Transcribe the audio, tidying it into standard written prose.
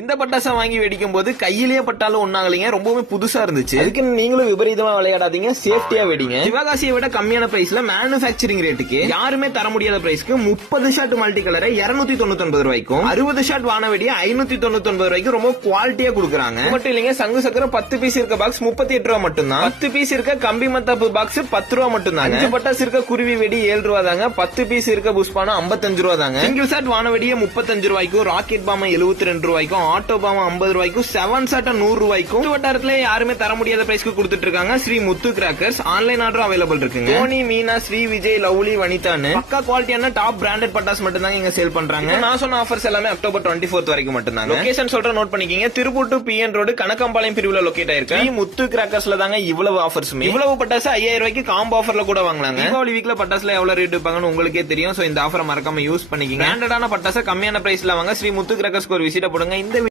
இந்த பட்டாசை வாங்கி வெடிக்கும் போது கையிலேயே பட்டாலும் ஒன்னாகலீங்க, ரொம்பவே புதுசா இருந்துச்சு. அதுக்கு நீங்களும் விபரீதமா விளையாடாதீங்க, சேஃப்டியா வெடிங்க. சிவகாசியை விட கம்மியான பிரைஸ்ல மேனுபேக்சரிங் ரேட்டுக்கு யாருமே தர முடியாத பிரைஸ்க்கு 30 ஷாட் மல்டி கலரை 299 ரூபாய்க்கும் 60 ஷாட் வானவெடியை 599 ரூபாய்க்கும் ரொம்ப குவாலிட்டியா கொடுக்குறாங்க. மட்டும் இல்லைங்க, சங்கு சக்கரம் 10 பீஸ் இருக்க பாக்ஸ் 38 ரூபா மட்டும் தான். 10 பீஸ் இருக்க கம்பி மத்தாப்பு பாக்ஸ் 10 ரூபா மட்டும் தான். 5 பட்டாசு இருக்க குருவி வெடி 7 ரூபா தாங்க. 10 பீஸ் இருக்க புஷ்பானம் 55 ரூபா தாங்க. சிங்கிள் ஷாட் வானவெடியை 35 ரூபாய்க்கும், ராக்கெட் பாம் 72 ரூபாய்க்கும், ஆட்டோ பாம் 50 ரூபாய்க்கும், 7 ஷாட் 100 ரூபாய்க்கும் வட்டாரத்துல யாருமே தர முடியாத பிரைஸ்க்கு கொடுத்துட்டு இருக்காங்க. ஸ்ரீ முத்து கிராக்கர்ஸ். ஆன்லைன் ஆர்டர் அவைலபிள் இருக்குங்க. தோனி, மீனா, ஸ்ரீ விஜய், லவ்லி, வனிதான்னு பக்கா குவாலிட்டியான டாப் பிராண்டட் பட்டாஸ் மட்டும் தான் இங்க சேல் பண்றாங்க. நான் சொன்ன ஆஃபர்ஸ் எல்லாமே அக்டோபர் 24 வரைக்கும் மட்டும் தான். லொகேஷன் சொல்ற note பண்ணிக்கீங்க. Tiruppur to PN road Kanakkampalayam பிரிவுல லொகேட் ஆயிருக்கு. ஸ்ரீ முத்து கிராக்கர்ஸ்ல தாங்க இவ்வளவு ஆஃபர்ஸுமே. இவ்வளவு பட்டாசு 5000 ரூபாய்க்கு காம்போ ஆஃபர்ல கூட வாங்கலாங்க. தீபாவளி வீக்ல பட்டாசுல எவ்வளவு ரேட் வைப்பாங்கன்னு உங்களுக்கே தெரியும். சோ இந்த ஆஃபர் மறக்காம யூஸ் பண்ணிக்கீங்க. பிராண்டடான பட்டாசு கம்மியான பிரைஸ்ல வாங்க. ஸ்ரீ முத்து கிராக்கர்ஸ்க்கு ஒரு விசிட்ட போடுங்க. இந்த